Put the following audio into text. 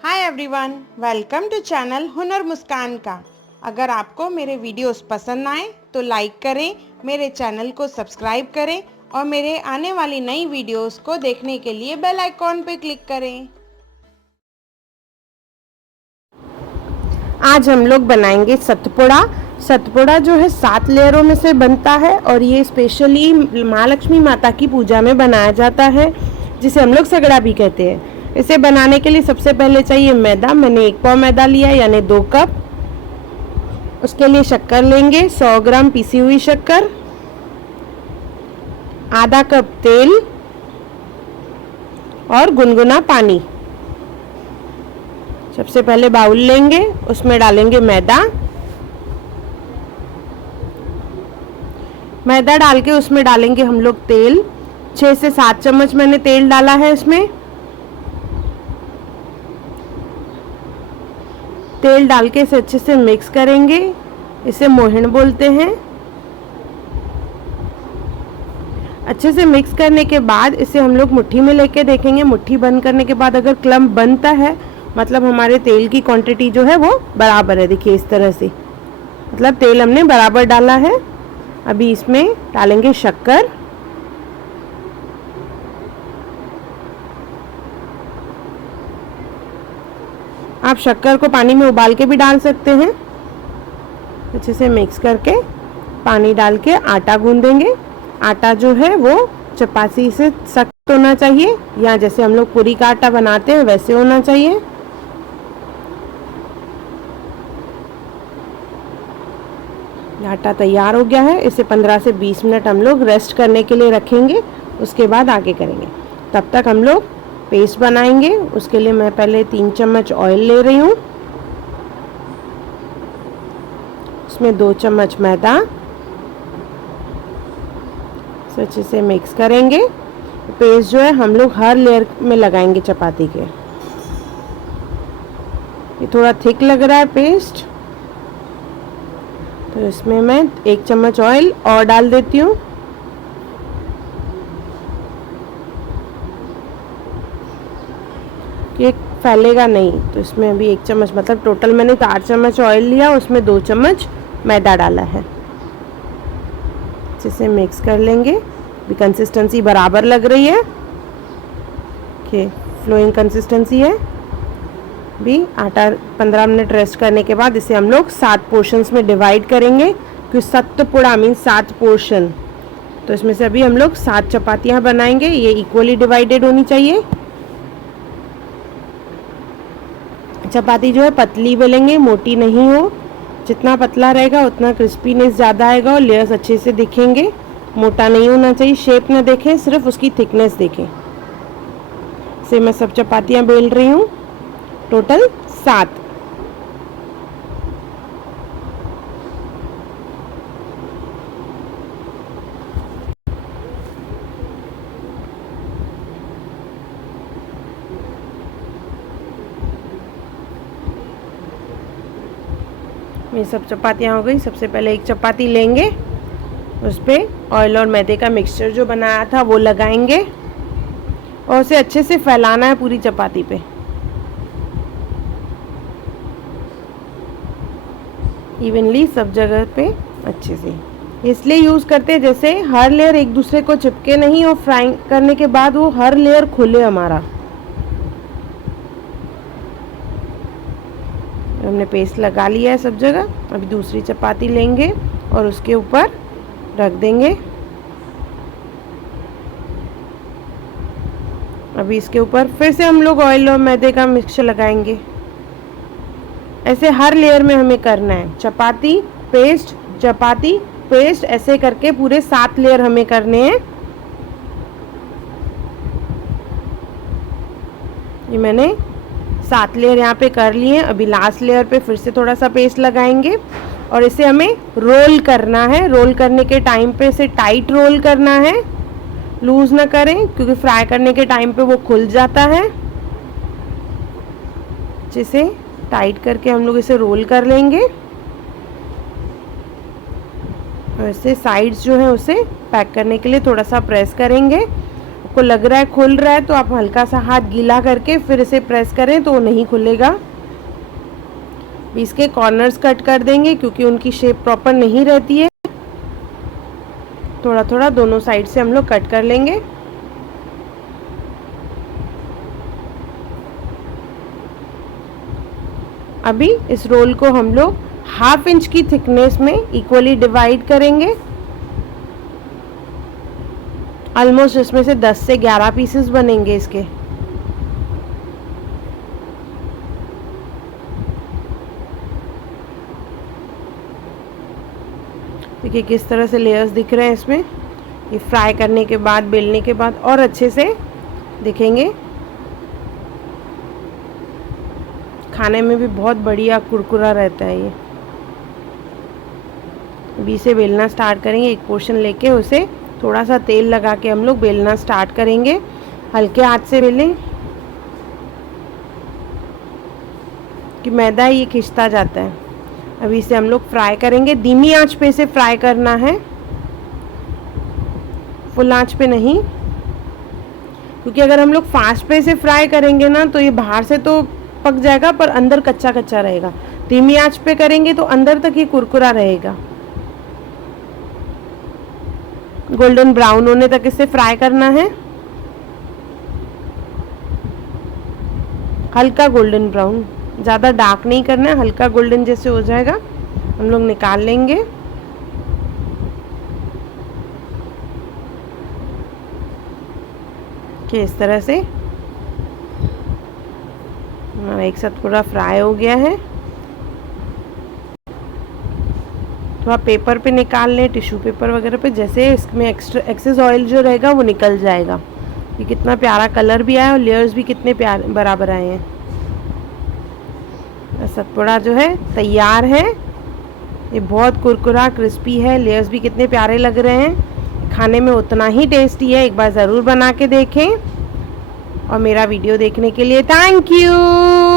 Hi everyone, welcome to channel Hunar Muskan का। अगर आपको मेरे वीडियोस पसंद आए तो लाइक करें, मेरे चैनल को सब्सक्राइब करें और मेरे आने वाली नई वीडियोस को देखने के लिए बेल आइकॉन पर क्लिक करें। आज हम लोग बनाएंगे सतपुड़ा। सतपुड़ा जो है 7 लेयरों में से बनता है और ये स्पेशली महालक्ष्मी माता की पूजा में बनाया जाता है, जिसे हम लोग सगड़ा भी कहते हैं। इसे बनाने के लिए सबसे पहले चाहिए मैदा। मैंने 1 पाव मैदा लिया यानी 2 कप। उसके लिए शक्कर लेंगे, 100 ग्राम पीसी हुई शक्कर, आधा कप तेल और गुनगुना पानी। सबसे पहले बाउल लेंगे, उसमें डालेंगे मैदा। मैदा डाल के उसमें डालेंगे हम लोग तेल। 6 से 7 चम्मच मैंने तेल डाला है इसमें। तेल डाल के इसे अच्छे से मिक्स करेंगे। इसे मोहन बोलते हैं। अच्छे से मिक्स करने के बाद इसे हम लोग मुट्ठी में लेके देखेंगे। मुट्ठी बंद करने के बाद अगर क्लम्प बनता है मतलब हमारे तेल की क्वांटिटी जो है वो बराबर है। देखिए इस तरह से, मतलब तेल हमने बराबर डाला है। अभी इसमें डालेंगे शक्कर। आप शक्कर को पानी में उबाल के भी डाल सकते हैं। अच्छे से मिक्स करके पानी डाल के आटा गूंदेंगे। आटा जो है वो चपाती से सख्त होना चाहिए, या जैसे हम लोग पूरी का आटा बनाते हैं वैसे होना चाहिए। आटा तैयार हो गया है। इसे 15 से 20 मिनट हम लोग रेस्ट करने के लिए रखेंगे। उसके बाद आगे करेंगे। तब तक हम लोग पेस्ट बनाएंगे। उसके लिए मैं पहले 3 चम्मच ऑयल ले रही हूँ। उसमें 2 चम्मच मैदा। इसे अच्छे से मिक्स करेंगे। पेस्ट जो है हम लोग हर लेयर में लगाएंगे चपाती के। ये थोड़ा थिक लग रहा है पेस्ट, तो इसमें मैं 1 चम्मच ऑयल और डाल देती हूँ। ये फैलेगा नहीं, तो इसमें अभी 1 चम्मच, मतलब टोटल मैंने 4 चम्मच ऑयल लिया, उसमें 2 चम्मच मैदा डाला है। अच्छे से मिक्स कर लेंगे। अभी कंसिस्टेंसी बराबर लग रही है कि फ्लोइंग कंसिस्टेंसी है। भी आटा 15 मिनट रेस्ट करने के बाद इसे हम लोग 7 पोर्शंस में डिवाइड करेंगे, क्योंकि सतपुड़ा मीन 7 पोर्शन। तो इसमें से अभी हम लोग 7 चपातियाँ बनाएंगे। ये इक्वली डिवाइडेड होनी चाहिए। चपाती जो है पतली बेलेंगे, मोटी नहीं हो। जितना पतला रहेगा उतना क्रिस्पीनेस ज़्यादा आएगा और लेयर्स अच्छे से दिखेंगे। मोटा नहीं होना चाहिए, शेप ना देखें, सिर्फ उसकी थिकनेस देखें। से मैं सब चपातियाँ बेल रही हूँ, टोटल 7। ये सब चपातियाँ हो गई। सबसे पहले एक चपाती लेंगे, उस पर ऑयल और मैदे का मिक्सचर जो बनाया था वो लगाएंगे और उसे अच्छे से फैलाना है पूरी चपाती पे। इवनली सब जगह पे अच्छे से। इसलिए यूज़ करते हैं जैसे हर लेयर एक दूसरे को चिपके नहीं और फ्राई करने के बाद वो हर लेयर खुले हमारा। हमने पेस्ट लगा लिया है सब जगह। अभी दूसरी चपाती लेंगे और उसके ऊपर रख देंगे। अभी इसके ऊपर फिर से हम लोग ऑयल और मैदे का मिक्सचर लगाएंगे। ऐसे हर लेयर में हमें करना है। चपाती पेस्ट, चपाती पेस्ट, ऐसे करके पूरे 7 लेयर हमें करने हैं। ये मैंने 7 लेयर यहाँ पे कर लिए हैं। अभी लास्ट लेयर पे फिर से थोड़ा सा पेस्ट लगाएंगे और इसे हमें रोल करना है। रोल करने के टाइम पे इसे टाइट रोल करना है, लूज ना करें, क्योंकि फ्राई करने के टाइम पे वो खुल जाता है। जिसे टाइट करके हम लोग इसे रोल कर लेंगे और इसे साइड्स जो है उसे पैक करने के लिए थोड़ा सा प्रेस करेंगे। आपको लग रहा है खुल रहा है तो आप हल्का सा हाथ गीला करके फिर इसे प्रेस करें तो वो नहीं खुलेगा। इसके कॉर्नर्स कट कर देंगे क्योंकि उनकी शेप प्रॉपर नहीं रहती है। थोड़ा थोड़ा दोनों साइड से हम लोग कट कर लेंगे। अभी इस रोल को हम लोग 1/2 इंच की थिकनेस में इक्वली डिवाइड करेंगे। ऑलमोस्ट इसमें से 10 से 11 पीसेस बनेंगे इसके। देखिए किस तरह से लेयर्स दिख रहे हैं इसमें। ये फ्राई करने के बाद, बेलने के बाद और अच्छे से दिखेंगे। खाने में भी बहुत बढ़िया कुरकुरा रहता है ये। अभी इसे बेलना स्टार्ट करेंगे। एक पोर्शन लेके उसे थोड़ा सा तेल लगा के हम लोग बेलना स्टार्ट करेंगे। हल्के हाथ से बेलें कि मैदा ये खिंचता जाता है। अभी इसे हम लोग फ्राई करेंगे। धीमी आंच पे इसे फ्राई करना है, फुल आंच पे नहीं, क्योंकि अगर हम लोग फास्ट पे इसे फ्राई करेंगे ना तो ये बाहर से तो पक जाएगा पर अंदर कच्चा कच्चा रहेगा। धीमी आंच पे करेंगे तो अंदर तक ये कुरकुरा रहेगा। गोल्डन ब्राउन होने तक इसे फ्राई करना है, हल्का गोल्डन ब्राउन, ज़्यादा डार्क नहीं करना है। हल्का गोल्डन जैसे हो जाएगा हम लोग निकाल लेंगे। कि इस तरह से हमारा एक साथ पूरा फ्राई हो गया है। थोड़ा पेपर पे निकाल लें, टिश्यू पेपर वगैरह पे, जैसे इसमें एक्सेस ऑयल जो रहेगा वो निकल जाएगा। ये कितना प्यारा कलर भी आया और लेयर्स भी कितने प्यारे बराबर आए हैं। सतपुड़ा जो है तैयार है। ये बहुत कुरकुरा क्रिस्पी है, लेयर्स भी कितने प्यारे लग रहे हैं। खाने में उतना ही टेस्टी है। एक बार ज़रूर बना के देखें। और मेरा वीडियो देखने के लिए थैंक यू।